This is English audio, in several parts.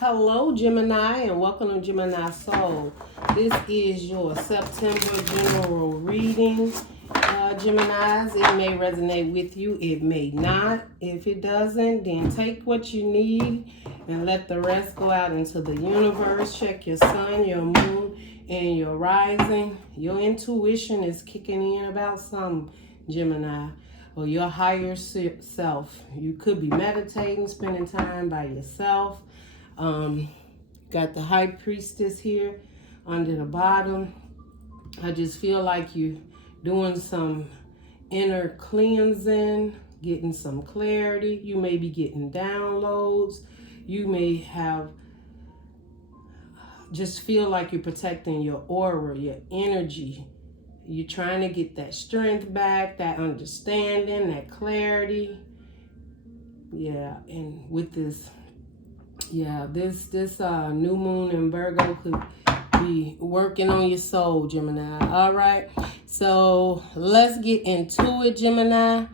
Hello, Gemini, and welcome to Gemini Soul. This is your September general reading. Geminis, it may resonate with you, it may not. If it doesn't, then take what you need and let the rest go out into the universe. Check your sun, your moon, and your rising. Your intuition is kicking in about some, Gemini, or your higher self. You could be meditating, spending time by yourself. Got the high priestess here under the bottom. I just feel like you're doing some inner cleansing, getting some clarity. You may be getting downloads. You may have just feel like you're protecting your aura, your energy. You're trying to get that strength back, that understanding, that clarity. Yeah, and with this new moon in Virgo could be working on your soul, Gemini. All right, so let's get into it, Gemini.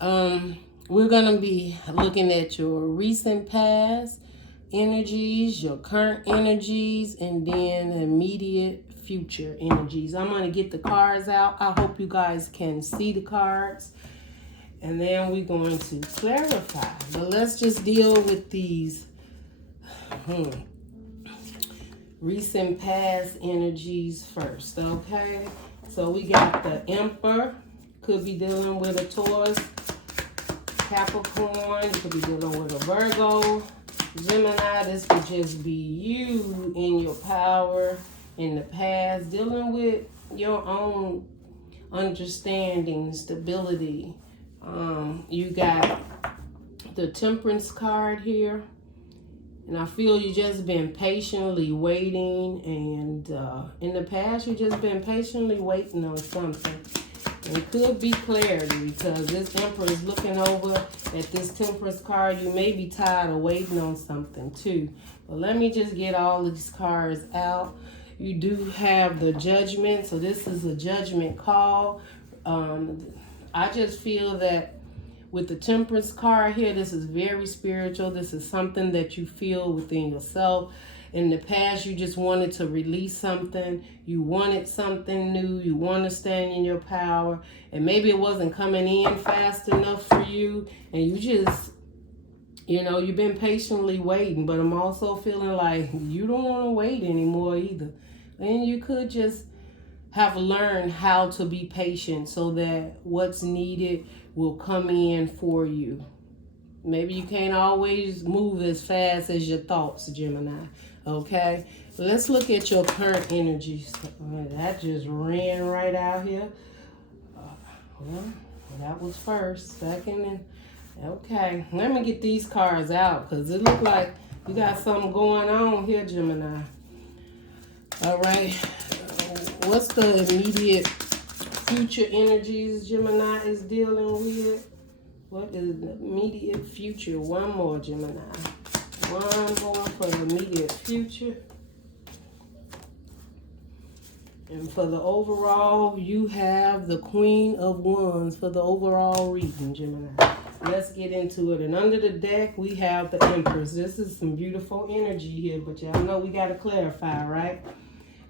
We're gonna be looking at your recent past energies, your current energies, and then immediate future energies. I'm gonna get the cards out. I hope you guys can see the cards, and then we're going to clarify. But let's just deal with these recent past energies first, okay? So we got the Emperor, could be dealing with a Taurus, Capricorn, you could be dealing with a Virgo, Gemini. This could just be you in your power in the past, dealing with your own understanding, stability. You got the Temperance card here. And I feel you just been patiently waiting, and in the past you just been patiently waiting on something. And it could be clarity, because this Emperor is looking over at this Temperance card. You may be tired of waiting on something too. But let me just get all these cards out. You do have the Judgment, so this is a judgment call. I just feel that with the Temperance card here, this is very spiritual. This is something that you feel within yourself. In the past, you just wanted to release something. You wanted something new. You want to stand in your power. And maybe it wasn't coming in fast enough for you. And you just, you've been patiently waiting. But I'm also feeling like you don't want to wait anymore either. And you could just have learned how to be patient so that what's needed will come in for you. Maybe you can't always move as fast as your thoughts, Gemini. Okay, let's look at your current energies. That just ran right out here. Well, that was first, second, and okay. Let me get these cards out, because it looks like you got something going on here, Gemini. All right, what's the immediate future energies Gemini is dealing with? What is the immediate future? One more, Gemini. One more for the immediate future. And for the overall, you have the Queen of Wands for the overall reading, Gemini. Let's get into it. And under the deck, we have the Empress. This is some beautiful energy here, but y'all know we got to clarify, right?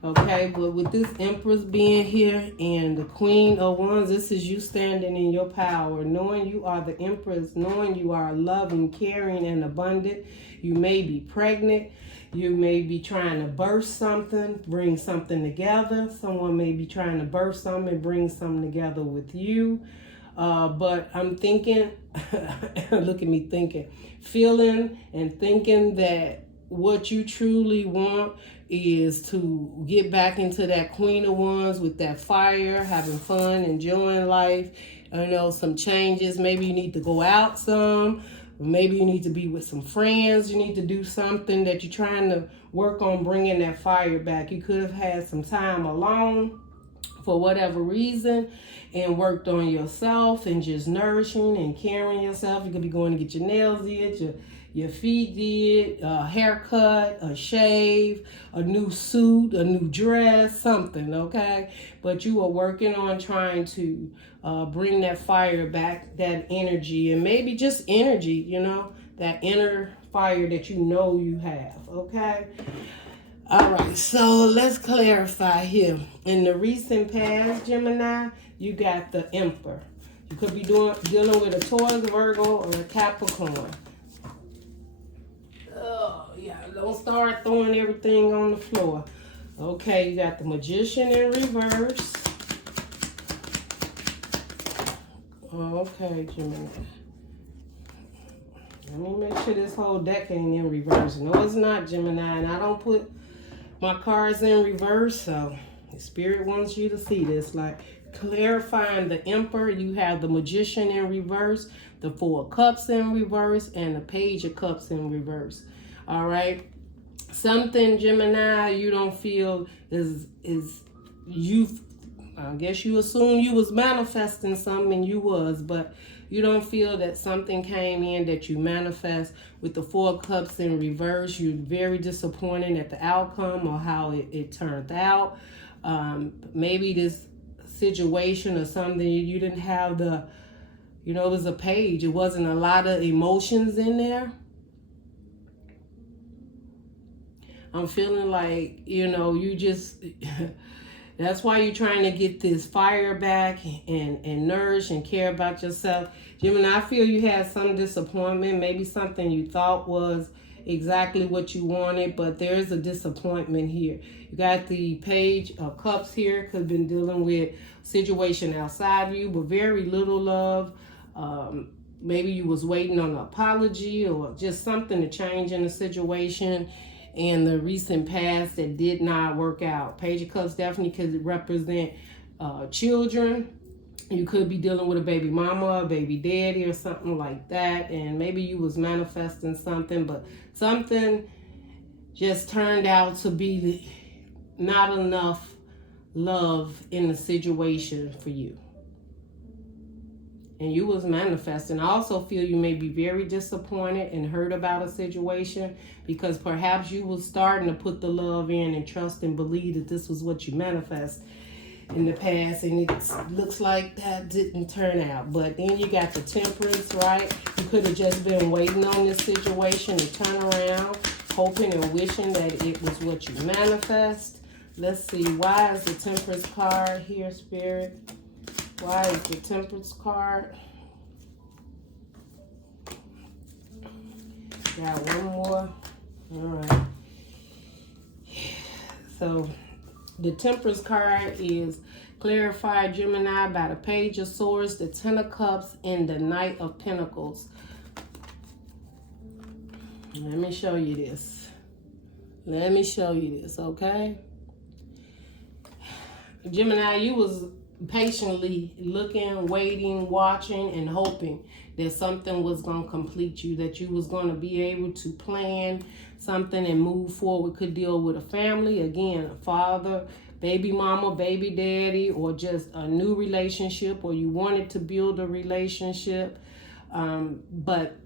Okay, but with this Empress being here and the Queen of Wands, this is you standing in your power, knowing you are the Empress, knowing you are loving, caring, and abundant. You may be pregnant. You may be trying to birth something, bring something together. Someone may be trying to birth something and bring something together with you. But I'm thinking, look at me thinking, feeling and thinking that what you truly want is to get back into that Queen of Wands with that fire, having fun, enjoying life. Some changes. Maybe you need to go out some. Maybe you need to be with some friends. You need to do something that you're trying to work on bringing that fire back. You could have had some time alone for whatever reason and worked on yourself and just nourishing and caring yourself. You could be going to get your nails did, your feet did, a haircut, a shave, a new suit, a new dress, something, okay? But you are working on trying to bring that fire back, that energy, and maybe just energy, that inner fire that you know you have, okay? All right, so let's clarify here. In the recent past, Gemini, you got the Emperor. You could be dealing with a Taurus, Virgo, or a Capricorn. Oh, yeah, don't start throwing everything on the floor. Okay, you got the Magician in reverse. Okay, Gemini. Let me make sure this whole deck ain't in reverse. No, it's not, Gemini, and I don't put my cards in reverse, so the Spirit wants you to see this. Like, clarifying the Emperor, you have the Magician in reverse, the Four of Cups in reverse, and the Page of Cups in reverse. All right? Something, Gemini, you don't feel is you, I guess you assume you was manifesting something, and you was, but you don't feel that something came in that you manifest. With the Four of Cups in reverse, you're very disappointed at the outcome or how it turned out. Maybe this situation or something, you didn't have the, you know, it was a page. It wasn't a lot of emotions in there. I'm feeling like, you know, you just... That's why you're trying to get this fire back and nourish and care about yourself. Gemini, I feel you had some disappointment, maybe something you thought was exactly what you wanted, but there is a disappointment here. You got the Page of Cups here, could have been dealing with a situation outside of you, but very little love. Maybe you was waiting on an apology or just something to change in the situation in the recent past that did not work out. Page of Cups definitely could represent children. You could be dealing with a baby mama, a baby daddy, or something like that. And maybe you was manifesting something, but something just turned out to be not enough love in the situation for you. And you was manifesting. I also feel you may be very disappointed and hurt about a situation because perhaps you was starting to put the love in and trust and believe that this was what you manifest in the past, and it looks like that didn't turn out. But then you got the Temperance, right? You could have just been waiting on this situation to turn around, hoping and wishing that it was what you manifest. Let's see, why is the Temperance card here, Spirit? Why is the Temperance card? Got one more. All right. So the Temperance card is clarified, Gemini, by the Page of Swords, the Ten of Cups, and the Knight of Pentacles. Let me show you this. Let me show you this, okay? Gemini, you was patiently looking, waiting, watching, and hoping that something was going to complete you, that you was going to be able to plan something and move forward. Could deal with a family, again, a father, baby mama, baby daddy, or just a new relationship, or you wanted to build a relationship, but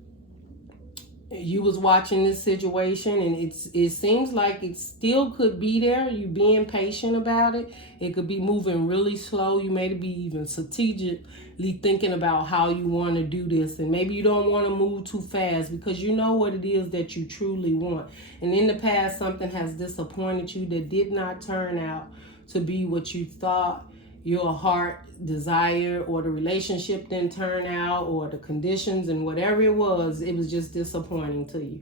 you was watching this situation, and it seems like it still could be there. You being patient about it. It could be moving really slow. You may be even strategically thinking about how you want to do this, and maybe you don't want to move too fast because you know what it is that you truly want. And in the past, something has disappointed you that did not turn out to be what you thought your heart desired, or the relationship didn't turn out, or the conditions and whatever it was just disappointing to you.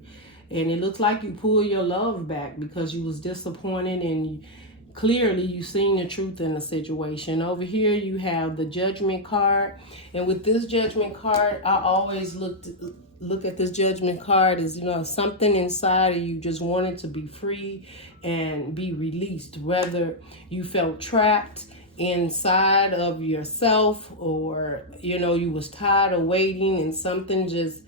And it looks like you pulled your love back because you was disappointed, and clearly you seen the truth in the situation. Over here you have the Judgment card, and with this Judgment card, I always look at this Judgment card as, you know, something inside of you just wanted to be free and be released, whether you felt trapped inside of yourself, or you know, you was tired of waiting, and something just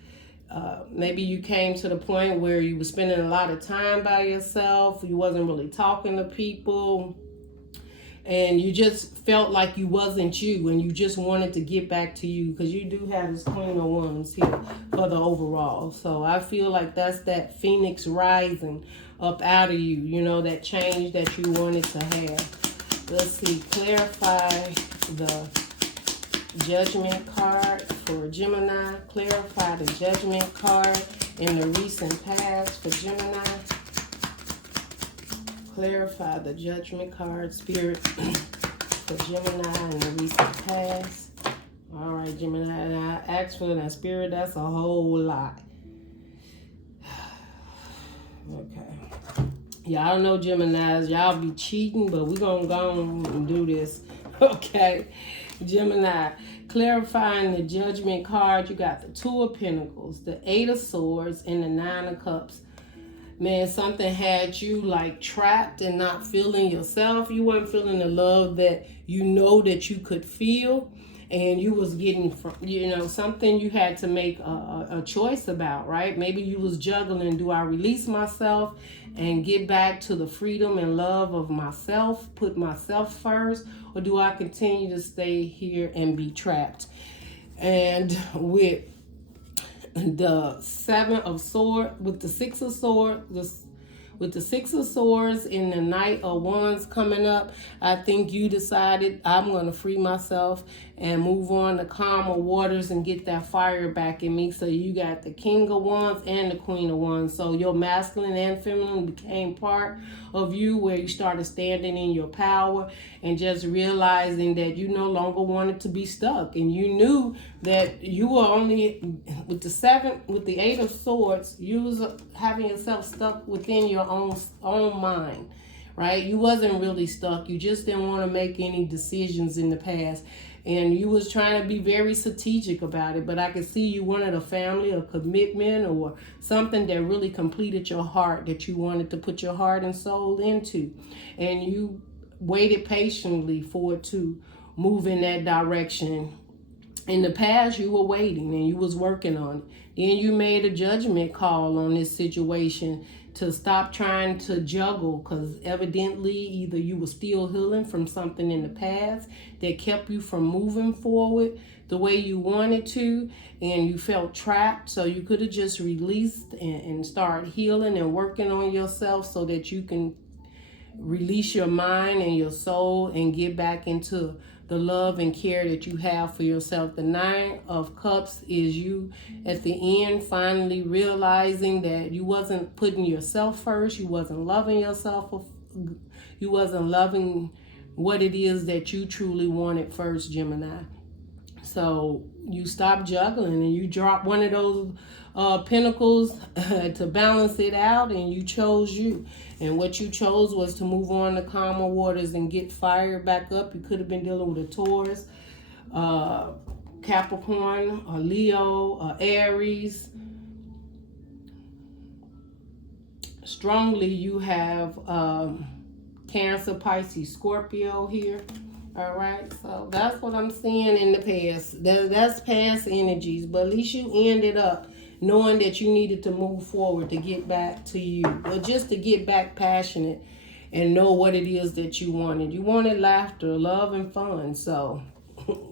maybe you came to the point where you were spending a lot of time by yourself, you wasn't really talking to people, and you just felt like you wasn't you, and you just wanted to get back to you, because you do have this Queen of Wands here for the overall. So I feel like that's that Phoenix rising up out of you, you know, that change that you wanted to have. Let's see, clarify the Judgment card for Gemini. Clarify the Judgment card in the recent past for Gemini. Clarify the Judgment card, Spirit, for Gemini in the recent past. All right, Gemini, and I asked for that, Spirit, that's a whole lot. Okay. Y'all know Geminis, y'all be cheating, but we're going to go on and do this. Okay. Gemini, clarifying the Judgment card, you got the Two of Pentacles, the Eight of Swords, and the Nine of Cups. Man, something had you like trapped and not feeling yourself. You weren't feeling the love that you know that you could feel. And you was getting, you know, something you had to make a choice about, right? Maybe you was juggling, do I release myself and get back to the freedom and love of myself, put myself first, or do I continue to stay here and be trapped? And with the Seven of Swords, with the Six of Swords, with the Six of Swords and the Knight of Wands coming up, I think you decided I'm going to free myself and move on to calmer waters and get that fire back in me. So you got the King of Wands and the Queen of Wands. So your masculine and feminine became part of you, where you started standing in your power and just realizing that you no longer wanted to be stuck. And you knew that you were only, with the Eight of Swords, you was having yourself stuck within your own mind, right? You wasn't really stuck. You just didn't want to make any decisions in the past. And you was trying to be very strategic about it. But I could see you wanted a family, a commitment, or something that really completed your heart, that you wanted to put your heart and soul into. And you waited patiently for it to move in that direction. In the past, you were waiting and you was working on it. Then you made a judgment call on this situation to stop trying to juggle, because evidently either you were still healing from something in the past that kept you from moving forward the way you wanted to, and you felt trapped. So you could have just released and start healing and working on yourself so that you can release your mind and your soul and get back into the love and care that you have for yourself. The Nine of Cups is you at the end finally realizing that you wasn't putting yourself first. You wasn't loving yourself. You wasn't loving what it is that you truly wanted first, Gemini. So you stopped juggling and you dropped one of those pentacles to balance it out, and you chose you. And what you chose was to move on to calmer waters and get fired back up. You could have been dealing with a Taurus, Capricorn, a Leo, Aries. Strongly, you have Cancer, Pisces, Scorpio here. All right, so that's what I'm seeing in the past. That's past energies, but at least you ended up knowing that you needed to move forward to get back to you, or just to get back passionate and know what it is that you wanted. You wanted laughter, love, and fun, so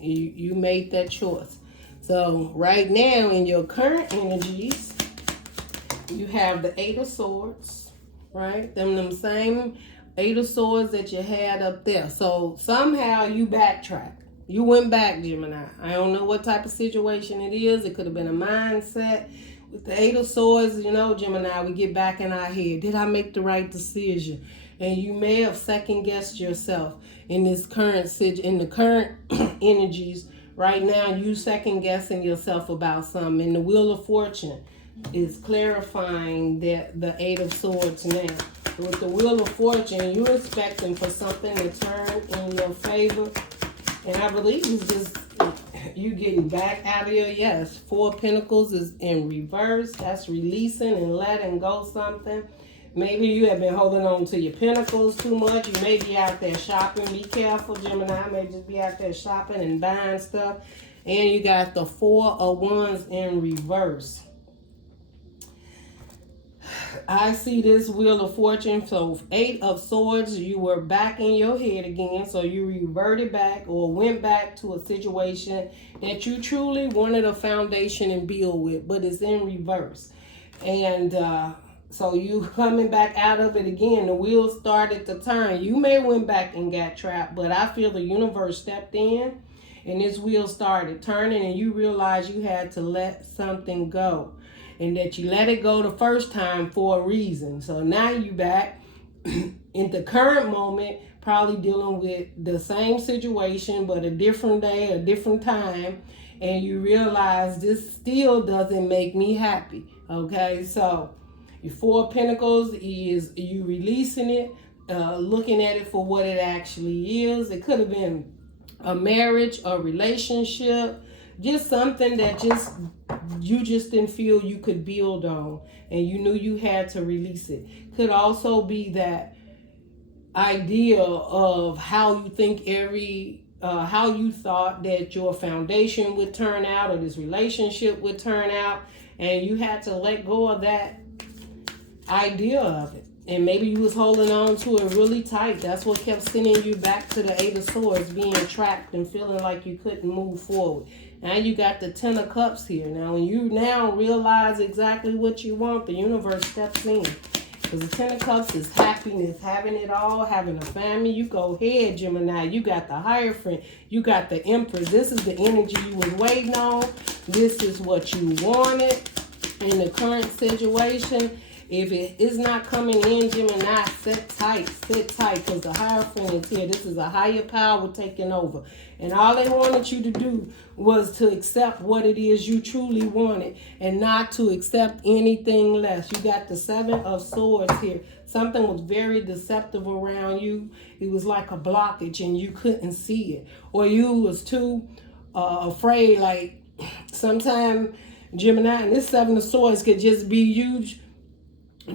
you made that choice. So right now in your current energies, you have the Eight of Swords, right? Them same Eight of Swords that you had up there. So somehow you backtrack. You went back, Gemini. I don't know what type of situation it is. It could have been a mindset. With the Eight of Swords, you know, Gemini, we get back in our head. Did I make the right decision? And you may have second-guessed yourself in this current energies. Right now, you second-guessing yourself about something. And the Wheel of Fortune is clarifying that the Eight of Swords now. With the Wheel of Fortune, you're expecting for something to turn in your favor. And I believe it's just you getting back out of your yes. Four of Pentacles is in reverse. That's releasing and letting go something. Maybe you have been holding on to your pentacles too much. You may be out there shopping. Be careful, Gemini. May just be out there shopping and buying stuff. And you got the Four of Wands in reverse. I see this Wheel of Fortune. So Eight of Swords, you were back in your head again. So you reverted back or went back to a situation that you truly wanted a foundation and build with, but it's in reverse. And so you coming back out of it again. The wheel started to turn. You may went back and got trapped, but I feel the universe stepped in and this wheel started turning and you realized you had to let something go. and that you let it go the first time for a reason. So now you back in the current moment, probably dealing with the same situation, but a different day, a different time, and you realize this still doesn't make me happy. Okay, so your Four of Pentacles is you releasing it, looking at it for what it actually is. It could have been a marriage, a relationship, just something that you just didn't feel you could build on, and you knew you had to release it. Could also be that idea of how you think how you thought that your foundation would turn out, or this relationship would turn out, and you had to let go of that idea of it. And maybe you was holding on to it really tight. That's what kept sending you back to the Eight of Swords, being trapped and feeling like you couldn't move forward. Now you got the Ten of Cups here. Now when you now realize exactly what you want, the universe steps in. Because the Ten of Cups is happiness, having it all, having a family. You go ahead, Gemini. You got the Hierophant. You got the Empress. This is the energy you was waiting on. This is what you wanted in the current situation. If it is not coming in, Gemini, sit tight, because the Hierophant is here. This is a higher power taking over. And all they wanted you to do was to accept what it is you truly wanted, and not to accept anything less. You got the Seven of Swords here. Something was very deceptive around you. It was like a blockage and you couldn't see it. Or you was too afraid. Like sometimes, Gemini, and this Seven of Swords could just be you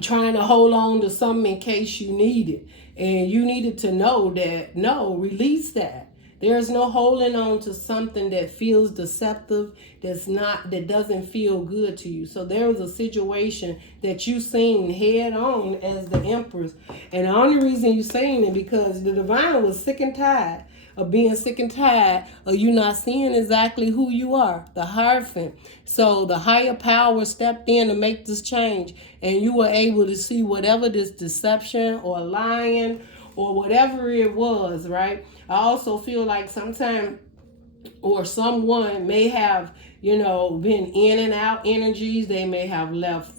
trying to hold on to something in case you need it. And you needed to know that, no, release that. There's no holding on to something that feels deceptive, that doesn't feel good to you. So there was a situation that you seen head on as the Empress. And the only reason you seen it because the Divine was sick and tired of being sick and tired of you not seeing exactly who you are, the Hierophant. So the higher power stepped in to make this change, and you were able to see whatever this deception or lying or whatever it was, right? I also feel like sometimes or someone may have, been in and out energies. They may have left,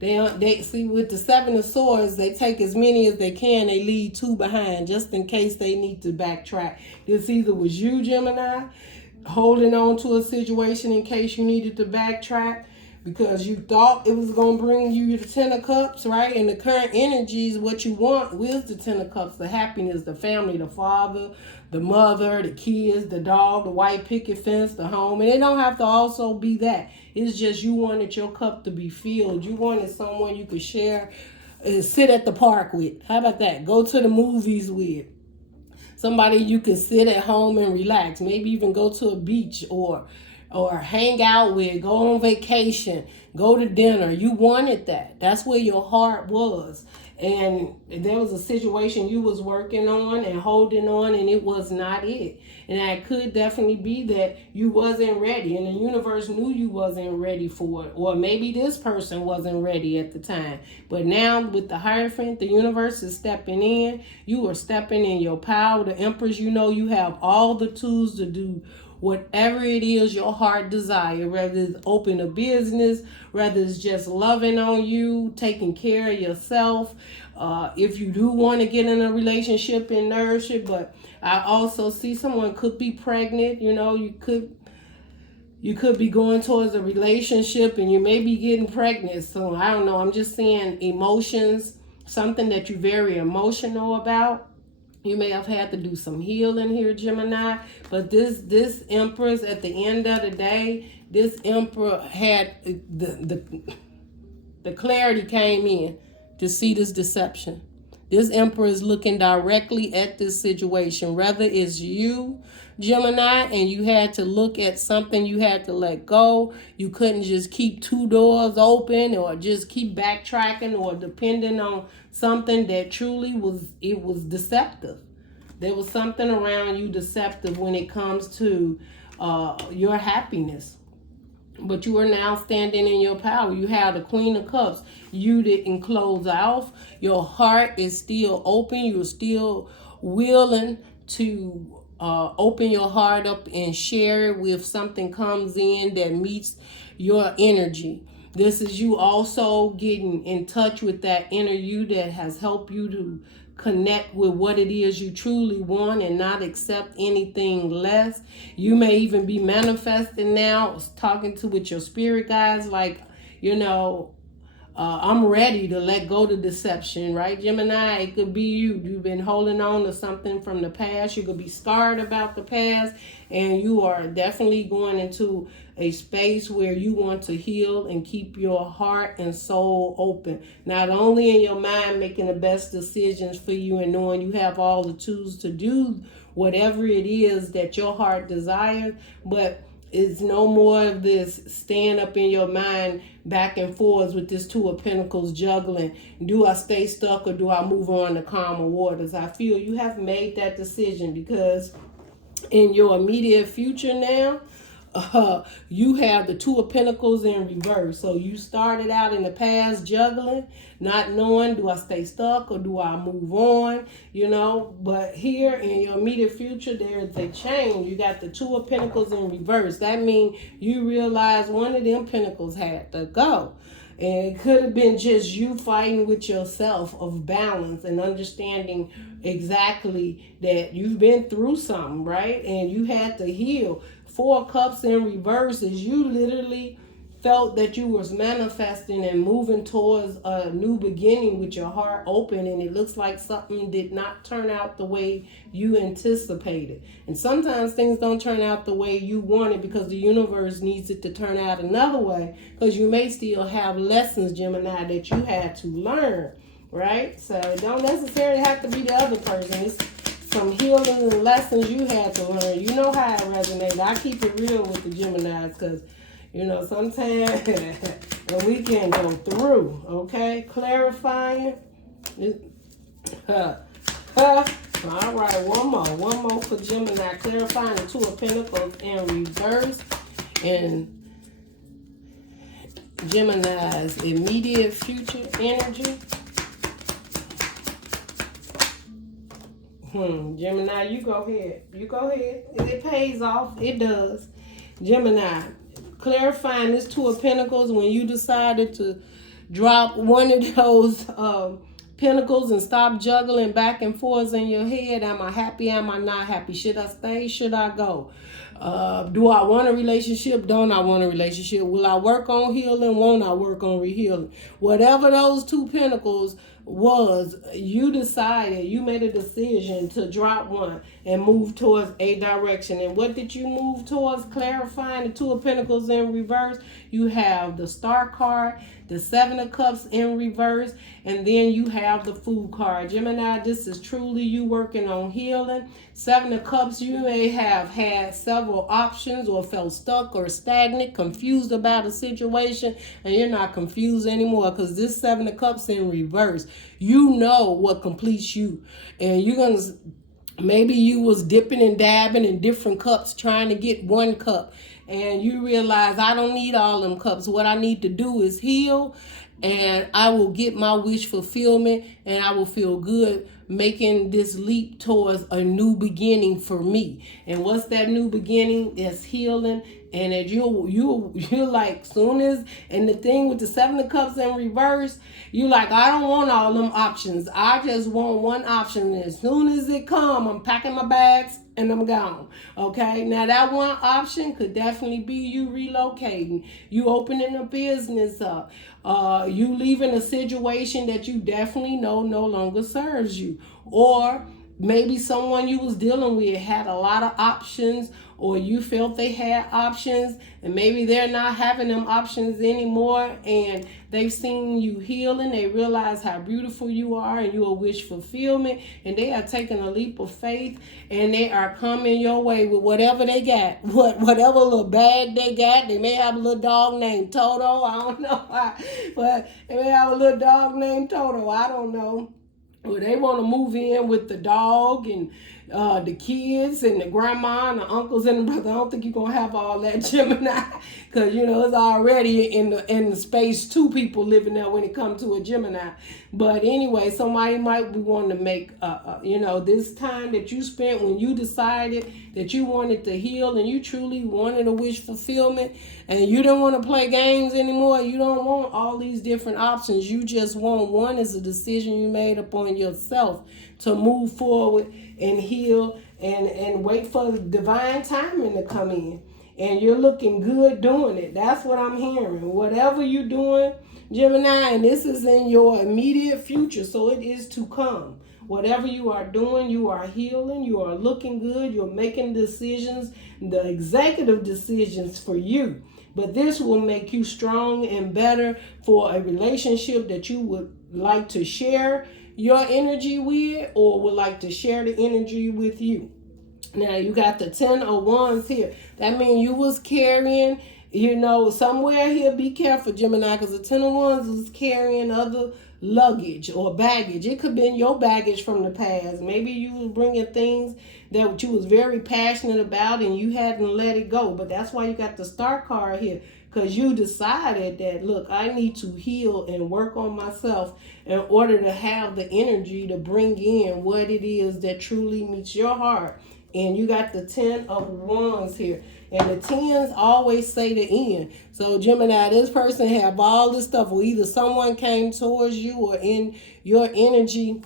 they see with the Seven of Swords, they take as many as they can. They leave two behind just in case they need to backtrack. This either was you, Gemini, holding on to a situation in case you needed to backtrack because you thought it was going to bring you the Ten of Cups, right? And the current energies, what you want with the Ten of Cups, the happiness, the family, the father, the mother, the kids, the dog, the white picket fence, the home. And it don't have to also be that. It's just you wanted your cup to be filled. You wanted someone you could share, sit at the park with. How about that? Go to the movies with. Somebody you could sit at home and relax. Maybe even go to a beach or hang out with, go on vacation, go to dinner. You wanted that. That's where your heart was. And there was a situation you was working on and holding on, and it was not it. And that could definitely be that you wasn't ready, and the universe knew you wasn't ready for it. Or maybe this person wasn't ready at the time. But now with the Hierophant, the universe is stepping in. You are stepping in your power. The Empress, you have all the tools to do whatever it is your heart desire, whether it's open a business, whether it's just loving on you, taking care of yourself. If you do want to get in a relationship and nourish it, but I also see someone could be pregnant. You could be going towards a relationship and you may be getting pregnant. So I don't know. I'm just seeing emotions, something that you're very emotional about. You may have had to do some healing here, Gemini. But this Empress, at the end of the day, this Emperor had the clarity came in to see this deception. This Emperor is looking directly at this situation. Whether it's you, Gemini, and you had to look at something you had to let go. You couldn't just keep two doors open or just keep backtracking or depending on something that truly was deceptive. There was something around you deceptive when it comes to your happiness. But you are now standing in your power. You have the Queen of Cups. You didn't close off. Your heart is still open. You're still willing to open your heart up and share it with something comes in that meets your energy. This is you also getting in touch with that inner you that has helped you to connect with what it is you truly want and not accept anything less. You may even be manifesting now, talking to with your spirit guides, like, you know, I'm ready to let go of deception, right, Gemini? It could be you. You've been holding on to something from the past. You could be scarred about the past, and you are definitely going into a space where you want to heal and keep your heart and soul open. Not only in your mind making the best decisions for you and knowing you have all the tools to do whatever it is that your heart desires, but it's no more of this staying up in your mind back and forth with this Two of Pentacles juggling. Do I stay stuck or do I move on to calmer waters? I feel you have made that decision, because in your immediate future now, you have the Two of Pentacles in reverse. So you started out in the past juggling, not knowing, do I stay stuck or do I move on, you know? But here in your immediate future, there's a change. You got the Two of Pentacles in reverse. That means you realize one of them pentacles had to go. And it could have been just you fighting with yourself of balance and understanding exactly that you've been through something, right? And you had to heal. Four of Cups in reverse is you literally felt that you was manifesting and moving towards a new beginning with your heart open, and it looks like something did not turn out the way you anticipated. And sometimes things don't turn out the way you wanted because the universe needs it to turn out another way, because you may still have lessons, Gemini, that you had to learn, right? So it don't necessarily have to be the other person. It's some healing and lessons you had to learn. You know how it resonates. I keep it real with the Geminis, because you know, sometimes the weekend go through, okay? Clarifying. All right, one more for Gemini. Clarifying the Two of Pentacles in reverse. And Gemini's immediate future energy. Gemini, you go ahead. You go ahead. It pays off. It does. Gemini, clarifying this Two of Pentacles, when you decided to drop one of those pentacles and stop juggling back and forth in your head. Am I happy? Am I not happy? Should I stay? Should I go? Do I want a relationship? Don't I want a relationship? Will I work on healing? Won't I work on rehealing? Whatever those two pentacles was, you decided, you made a decision to drop one and move towards a direction. And what did you move towards? Clarifying the Two of Pentacles in reverse. You have the Star card, the Seven of Cups in reverse, and then you have the Fool card. Gemini, this is truly you working on healing. Seven of Cups, you may have had several options or felt stuck or stagnant, confused about a situation, and you're not confused anymore, because this Seven of Cups in reverse, you know what completes you. And you're going to, maybe you was dipping and dabbing in different cups trying to get one cup, and you realize, I don't need all them cups. What I need to do is heal, and I will get my wish fulfillment, and I will feel good making this leap towards a new beginning for me. And what's that new beginning? It's healing. And that you're like, soon as, and the thing with the Seven of Cups in reverse, you like, I don't want all them options. I just want one option. And as soon as it come, I'm packing my bags and I'm gone. Okay, now that one option could definitely be you relocating, you opening a business up, you leaving a situation that you definitely know no longer serves you, or maybe someone you was dealing with had a lot of options, or you felt they had options, and maybe they're not having them options anymore, and they've seen you healing, they realize how beautiful you are, and your wish fulfillment, and they are taking a leap of faith, and they are coming your way with whatever they got, whatever little bag they got. They may have a little dog named Toto, I don't know why, but they may have a little dog named Toto, I don't know. Well, they want to move in with the dog, and the kids and the grandma and the uncles and the brothers. I don't think you're going to have all that, Gemini, because, you know, it's already in the space 2 people living there when it comes to a Gemini. But anyway, somebody might be wanting to make, you know, this time that you spent when you decided that you wanted to heal and you truly wanted a wish fulfillment and you don't want to play games anymore. You don't want all these different options. You just want one is a decision you made upon yourself to move forward and heal and wait for divine timing to come in. And you're looking good doing it. That's what I'm hearing. Whatever you're doing, Gemini, and this is in your immediate future, so it is to come. Whatever you are doing, you are healing, you are looking good, you're making decisions, the executive decisions for you. But this will make you strong and better for a relationship that you would like to share your energy with or would like to share the energy with you. Now, you got the 10 of Wands here. That means you was carrying, you know, somewhere here, be careful, Gemini, because the 10 of Wands is carrying other luggage or baggage. It could have been your baggage from the past. Maybe you was bringing things that you was very passionate about and you hadn't let it go. But that's why you got the Star card here, because you decided that, look, I need to heal and work on myself in order to have the energy to bring in what it is that truly meets your heart. And you got the 10 of Wands here. And the 10s always say the end. So Gemini, this person have all this stuff. Or either someone came towards you or in your energy,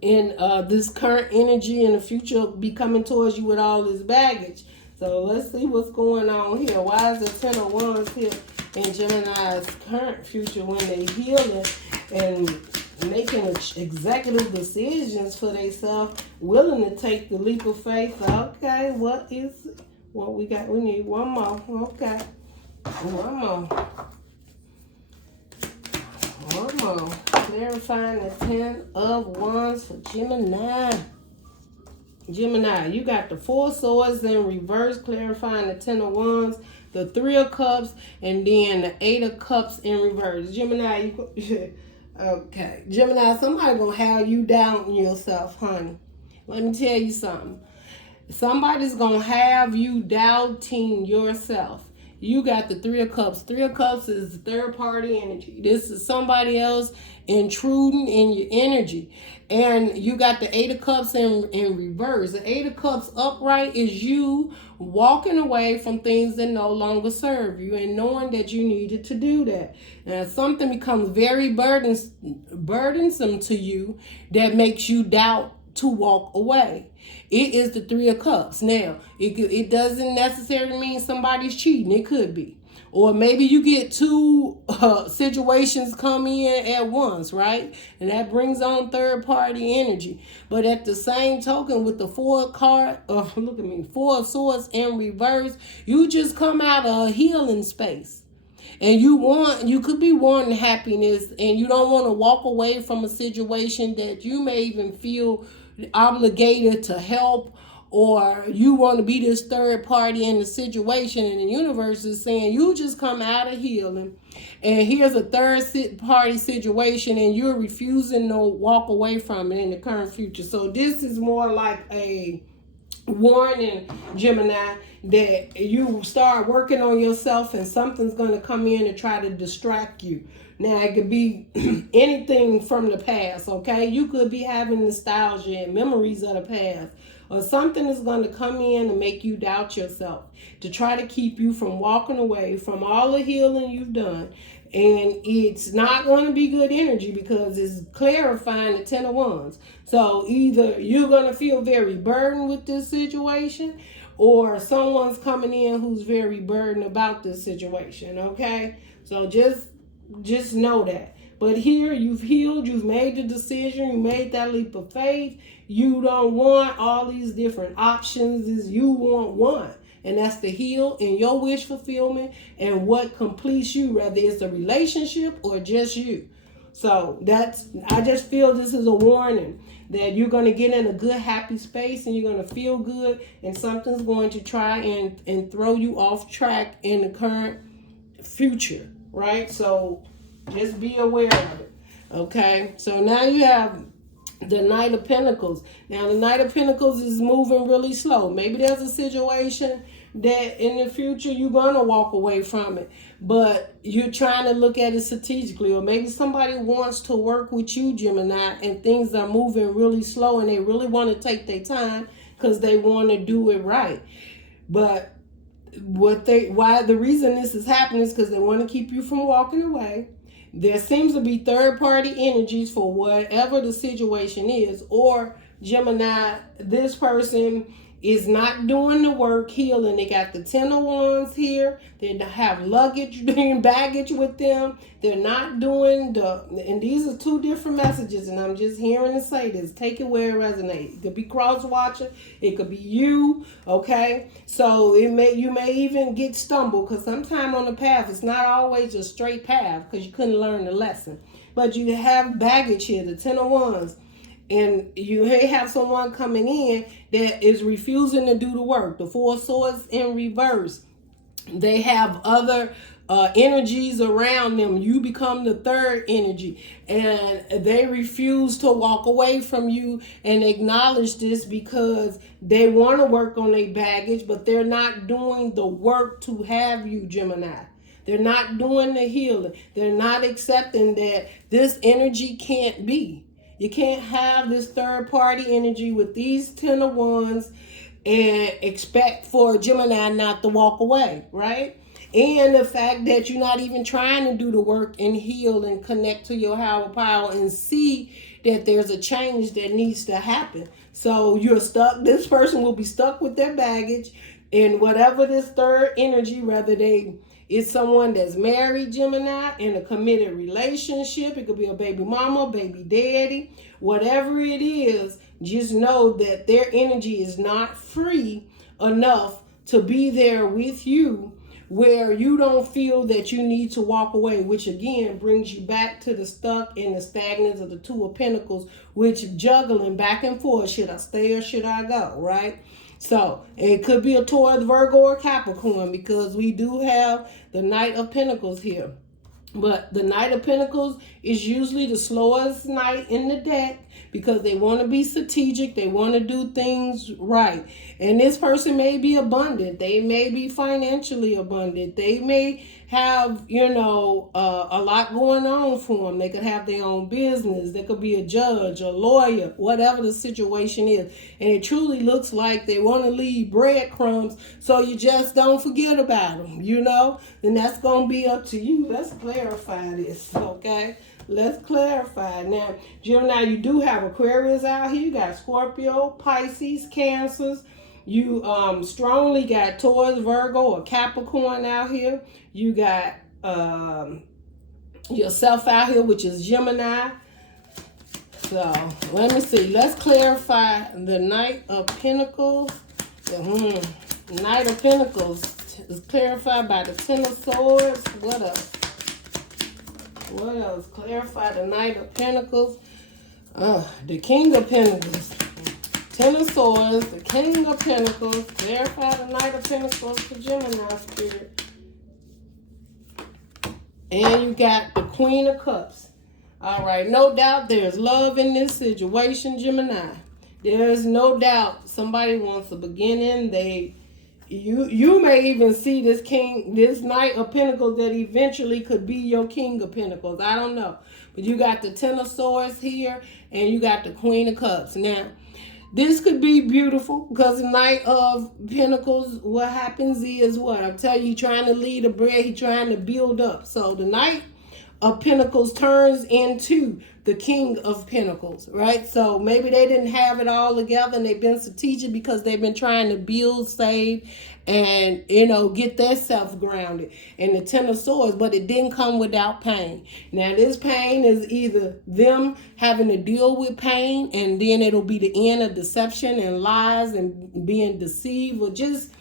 in this current energy in the future be coming towards you with all this baggage. So let's see what's going on here. Why is the 10 of Wands here in Gemini's current future when they healing and making executive decisions for themselves, willing to take the leap of faith? Okay, what is it? What we got? We need one more. Okay, one more. One more. Clarifying the 10 of Wands for Gemini. Gemini, you got the 4 swords in reverse, clarifying the 10 of Wands, the 3 of Cups, and then the 8 of Cups in reverse. Gemini, okay. Gemini, somebody gonna have you doubting yourself, honey. Let me tell you something. Somebody's gonna have you doubting yourself. You got the 3 of Cups. 3 of Cups is third party energy. This is somebody else intruding in your energy. And you got the 8 of Cups in reverse. The 8 of Cups upright is you walking away from things that no longer serve you and knowing that you needed to do that. And something becomes very burdensome to you that makes you doubt to walk away. It is the 3 of Cups. Now, it doesn't necessarily mean somebody's cheating. It could be. Or maybe you get 2 situations come in at once, right? And that brings on third party energy. But at the same token, with the 4 of Swords in reverse, you just come out of a healing space. And you could be wanting happiness and you don't want to walk away from a situation that you may even feel obligated to help, or you want to be this third party in the situation, and the universe is saying you just come out of healing and here's a third party situation and you're refusing to walk away from it in the current future. So this is more like a warning, Gemini, that you start working on yourself and something's going to come in and try to distract you. Now, it could be anything from the past, okay? You could be having nostalgia and memories of the past. Or something is going to come in and make you doubt yourself, to try to keep you from walking away from all the healing you've done. And it's not going to be good energy because it's clarifying the 10 of Wands. So either you're going to feel very burdened with this situation, or someone's coming in who's very burdened about this situation, okay? So just know that. But here you've healed, you've made the decision, you made that leap of faith. You don't want all these different options, you want one. And that's to heal in your wish fulfillment and what completes you, whether it's a relationship or just you. So I just feel this is a warning that you're going to get in a good, happy space and you're going to feel good, and something's going to try and throw you off track in the current future, right? So just be aware of it, okay? So now you have the Knight of Pentacles. Now, the Knight of Pentacles is moving really slow. Maybe there's a situation that in the future you're going to walk away from it, but you're trying to look at it strategically. Or maybe somebody wants to work with you, Gemini, and things are moving really slow and they really want to take their time because they want to do it right. But the reason this is happening is because they want to keep you from walking away. There seems to be third-party energies for whatever the situation is. Or, Gemini, this person is not doing the work healing. They got the Ten of Wands here. They have luggage and baggage with them. They're not doing and these are two different messages, and I'm just hearing to say this. Take it where it resonates. It could be cross-watcher. It could be you, okay? So you may even get stumbled, because sometime on the path, it's not always a straight path because you couldn't learn the lesson. But you have baggage here, the Ten of Wands. And you may have someone coming in that is refusing to do the work. The Four of Swords in reverse. They have other energies around them. You become the third energy. And they refuse to walk away from you and acknowledge this because they want to work on their baggage, but they're not doing the work to have you, Gemini. They're not doing the healing. They're not accepting that this energy can't be. You can't have this third-party energy with these Ten of Wands and expect for Gemini not to walk away, right? And the fact that you're not even trying to do the work and heal and connect to your higher power and see that there's a change that needs to happen. So you're stuck. This person will be stuck with their baggage and whatever this third energy, whether it's someone that's married, Gemini, in a committed relationship. It could be a baby mama, baby daddy, whatever it is. Just know that their energy is not free enough to be there with you where you don't feel that you need to walk away, which again brings you back to the stuck and the stagnance of the Two of Pentacles, which juggling back and forth. Should I stay or should I go, right? So it could be a Taurus, Virgo, or Capricorn, because we do have the Knight of Pentacles here. But the Knight of Pentacles is usually the slowest knight in the deck because they want to be strategic. They want to do things right. And this person may be abundant. They may be financially abundant. They may have, a lot going on for them. They could have their own business. They could be a judge, a lawyer, whatever the situation is. And it truly looks like they want to leave breadcrumbs so you just don't forget about them, Then that's going to be up to you. Let's clarify this, okay? Let's clarify. Now, Gemini, you do have Aquarius out here. You got Scorpio, Pisces, Cancers. You strongly got Taurus, Virgo, or Capricorn out here. You got yourself out here, which is Gemini. So, let me see. Let's clarify the Knight of Pentacles. The Knight of Pentacles is clarified by the Ten of Swords. What else? What else? Clarify the Knight of Pentacles. The King of Pentacles. Ten of Swords, the King of Pentacles. Clarify the Knight of Pentacles for Gemini spirit. And you got the Queen of Cups. All right, no doubt there's love in this situation, Gemini. There's no doubt somebody wants a beginning. You may even see this Knight of Pentacles that eventually could be your King of Pentacles. I don't know. But you got the Ten of Swords here, and you got the Queen of Cups. Now, this could be beautiful because the Knight of Pentacles, what happens is what? I'm telling you, trying to lead a bread, he's trying to build up. So the Knight of Pentacles turns into the King of Pentacles, right? So maybe they didn't have it all together and they've been strategic because they've been trying to build, save, and, get themselves grounded. And the Ten of Swords, but it didn't come without pain. Now, this pain is either them having to deal with pain, and then it'll be the end of deception and lies and being deceived, or just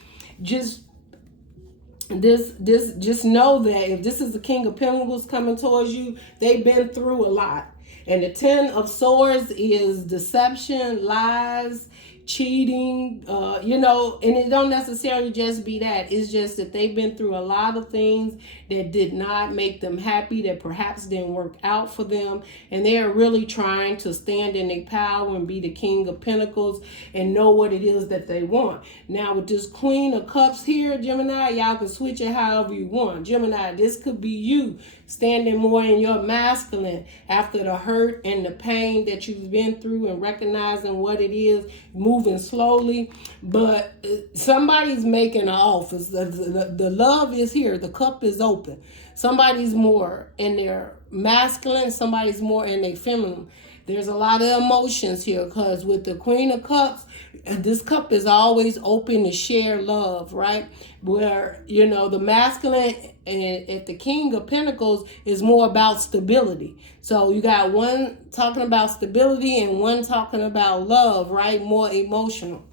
know that if this is the King of Pentacles coming towards you, they've been through a lot. And the Ten of Swords is deception, lies, cheating, you know, and it don't necessarily just be that. It's just that they've been through a lot of things that did not make them happy, that perhaps didn't work out for them, and they are really trying to stand in their power and be the King of Pentacles and know what it is that they want. Now with this Queen of Cups here, Gemini, y'all can switch it however you want. Gemini, this could be you standing more in your masculine after the hurt and the pain that you've been through and recognizing what it is, moving slowly. But somebody's making an offer. The love is here. The cup is open. Somebody's more in their masculine. Somebody's more in their feminine. There's a lot of emotions here because with the Queen of Cups, this cup is always open to share love, right? Where, you know, the masculine and at the King of Pentacles is more about stability. So you got one talking about stability and one talking about love, right? More emotional.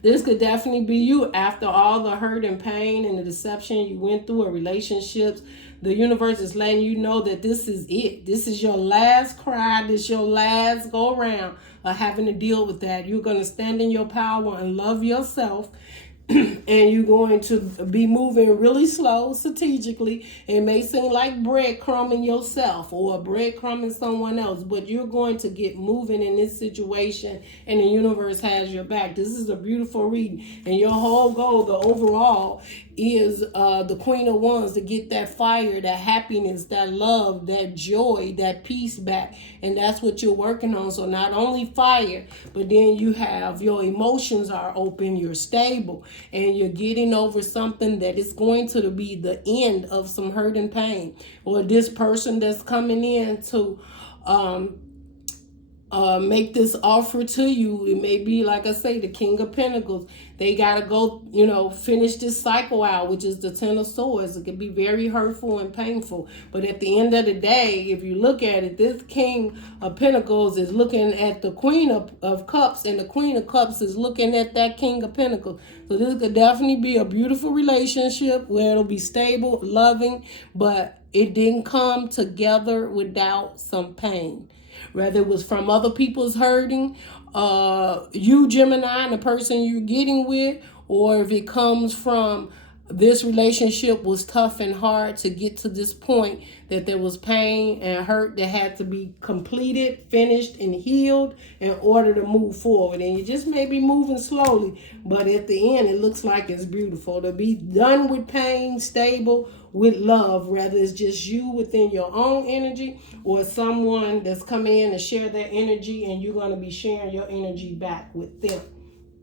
This could definitely be you after all the hurt and pain and the deception you went through in relationships. The universe is letting you know that this is it. This is your last cry. This is your last go around of having to deal with that. You're going to stand in your power and love yourself. And you're going to be moving really slow, strategically. It may seem like breadcrumbing yourself or breadcrumbing someone else, but you're going to get moving in this situation, and the universe has your back. This is a beautiful reading, and your whole goal, the overall, is the Queen of Wands, to get that fire, that happiness, that love, that joy, that peace back. And that's what you're working on. So not only fire, but then you have your emotions are open, you're stable, and you're getting over something that is going to be the end of some hurt and pain. Or this person that's coming in to make this offer to you. It may be, like I say, the King of Pentacles. They got to go, you know, finish this cycle out, which is the Ten of Swords. It can be very hurtful and painful. But at the end of the day, if you look at it, this King of Pentacles is looking at the Queen of Cups, and the Queen of Cups is looking at that King of Pentacles. So this could definitely be a beautiful relationship where it'll be stable, loving, but it didn't come together without some pain. Whether it was from other people's hurting, you, Gemini, and the person you're getting with, or if it comes from this relationship was tough and hard to get to this point, that there was pain and hurt that had to be completed, finished, and healed in order to move forward. And you just may be moving slowly, but at the end, it looks like it's beautiful. To be done with pain, stable, with love, whether it's just you within your own energy or someone that's coming in to share their energy, and you're going to be sharing your energy back with them.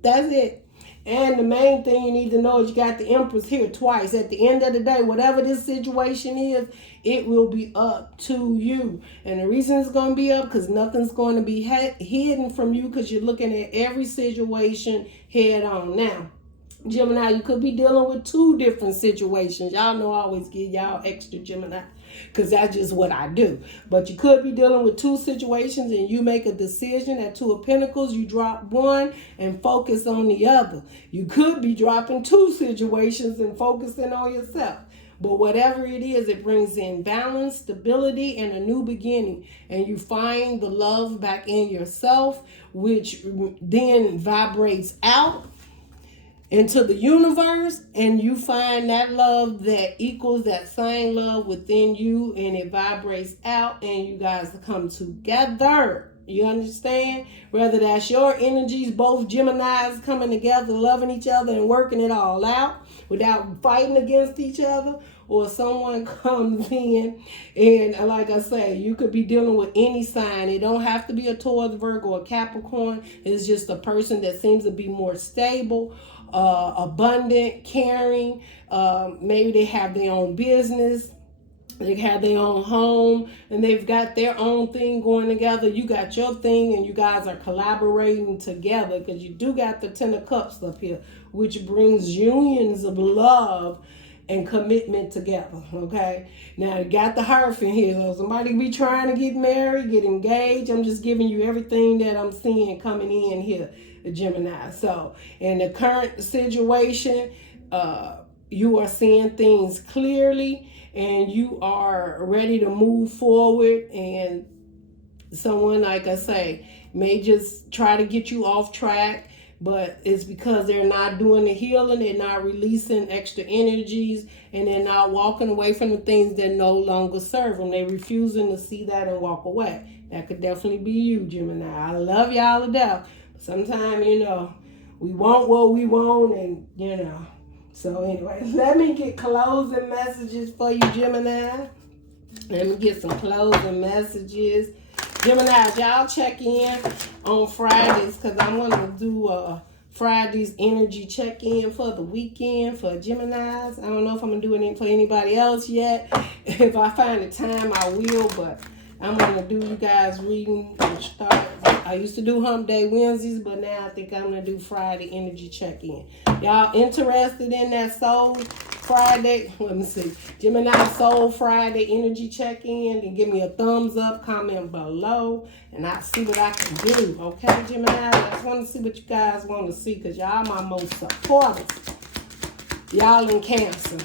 That's it. And the main thing you need to know is you got the Empress here twice. At the end of the day, whatever this situation is, it will be up to you. And the reason it's going to be up, because nothing's going to be hidden from you, because you're looking at every situation head on. Now, Gemini, you could be dealing with two different situations. Y'all know I always give y'all extra Gemini, because that's just what I do. But you could be dealing with two situations, and you make a decision at Two of Pentacles. You drop one and focus on the other. You could be dropping two situations and focusing on yourself. But whatever it is, it brings in balance, stability, and a new beginning. And you find the love back in yourself, which then vibrates out into the universe, and you find that love that equals that same love within you, and it vibrates out, and you guys come together. You understand? Whether that's your energies, both Geminis coming together, loving each other and working it all out without fighting against each other, or someone comes in and, like I say, you could be dealing with any sign. It don't have to be a Taurus, Virgo, or Capricorn. It's just a person that seems to be more stable, abundant, caring. Maybe they have their own business. They have their own home, and they've got their own thing going together. You got your thing, and you guys are collaborating together, because you do got the Ten of Cups up here, which brings unions of love and commitment together, okay? Now, you got the Hierophant here. So somebody be trying to get married, get engaged. I'm just giving you everything that I'm seeing coming in here, Gemini. So, in the current situation, you are seeing things clearly, and you are ready to move forward and someone, like I say, may just try to get you off track, but it's because they're not doing the healing, they're not releasing extra energies, and they're not walking away from the things that no longer serve them. They're refusing to see that and walk away. That could definitely be you, Gemini. I love y'all to death. Sometimes, you know, we want what we want, and, you know. So anyway, let me get closing messages for you, Gemini. Let me get some closing messages. Gemini, y'all check in on Fridays, because I'm going to do Friday's energy check-in for the weekend for Geminis. I don't know if I'm going to do it for anybody else yet. If I find the time, I will, but I'm going to do you guys reading and start. I used to do Hump Day Wednesdays, but now I think I'm going to do Friday energy check-in. Y'all interested in that Soul Friday? Let me see. Gemini Soul Friday energy check-in, and give me a thumbs up, comment below, and I'll see what I can do. Okay, Gemini? I just want to see what you guys want to see, because y'all my most supporters. Y'all in Cancer.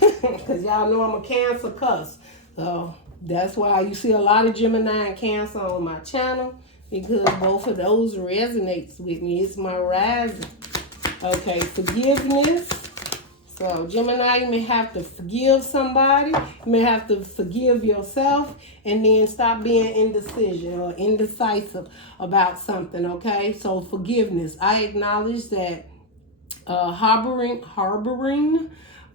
Because y'all know I'm a Cancer cuss. So that's why you see a lot of Gemini and Cancer on my channel, because both of those resonates with me. It's my rising. Okay, forgiveness. So Gemini, you may have to forgive somebody. You may have to forgive yourself, and then stop being indecision or indecisive about something. Okay, so forgiveness. I acknowledge that harboring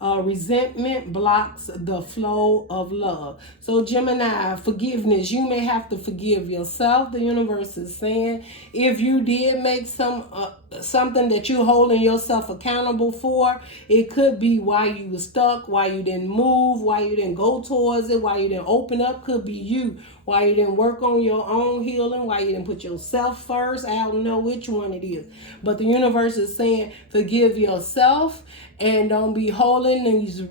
resentment blocks the flow of love. So Gemini, forgiveness. You may have to forgive yourself. The universe is saying, if you did make something that you're holding yourself accountable for, it could be why you were stuck, why you didn't move, why you didn't go towards it, why you didn't open up. Could be you, why you didn't work on your own healing, why you didn't put yourself first. I don't know which one it is, but the universe is saying forgive yourself, and don't be holding these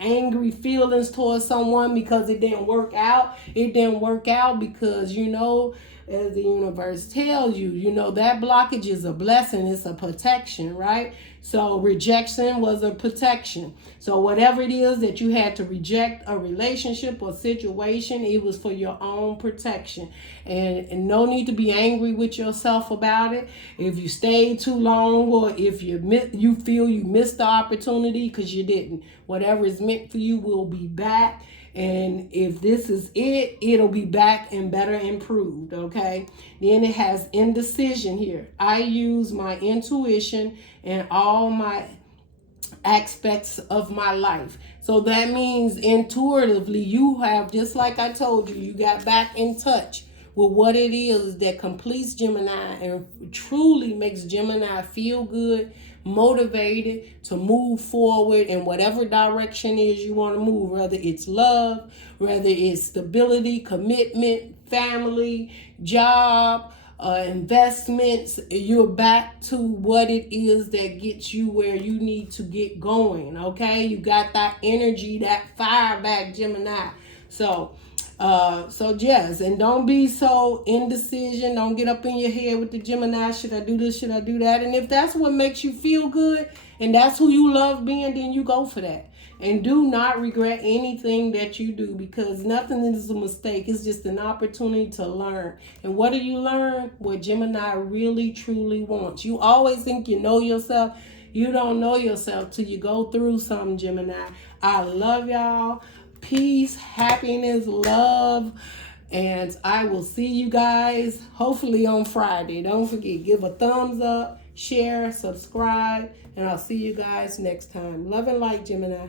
angry feelings towards someone because it didn't work out. It didn't work out because, you know, as the universe tells you, you know, that blockage is a blessing. It's a protection, right? So rejection was a protection. So whatever it is that you had to reject, a relationship or situation, it was for your own protection. And no need to be angry with yourself about it. If you stayed too long, or if you feel you missed the opportunity because you didn't, whatever is meant for you will be back. And if this is it, it'll be back and better improved, okay? Then it has indecision here. I use my intuition in all my aspects of my life. So that means intuitively you have, just like I told you, you got back in touch with what it is that completes Gemini and truly makes Gemini feel good, motivated to move forward in whatever direction is you want to move, whether it's love, whether it's stability, commitment, family, job, investments. You're back to what it is that gets you where you need to get going. Okay, you got that energy, that fire back, Gemini. So yes, and don't be so indecision. Don't get up in your head with the Gemini. Should I do this? Should I do that? And if that's what makes you feel good and that's who you love being, then you go for that. And do not regret anything that you do, because nothing is a mistake. It's just an opportunity to learn. And what do you learn? What Gemini really, truly wants. You always think you know yourself. You don't know yourself till you go through something, Gemini. I love y'all. Peace, happiness, love, and I will see you guys hopefully on Friday. Don't forget, give a thumbs up, share, subscribe, and I'll see you guys next time. Love and light, Gemini.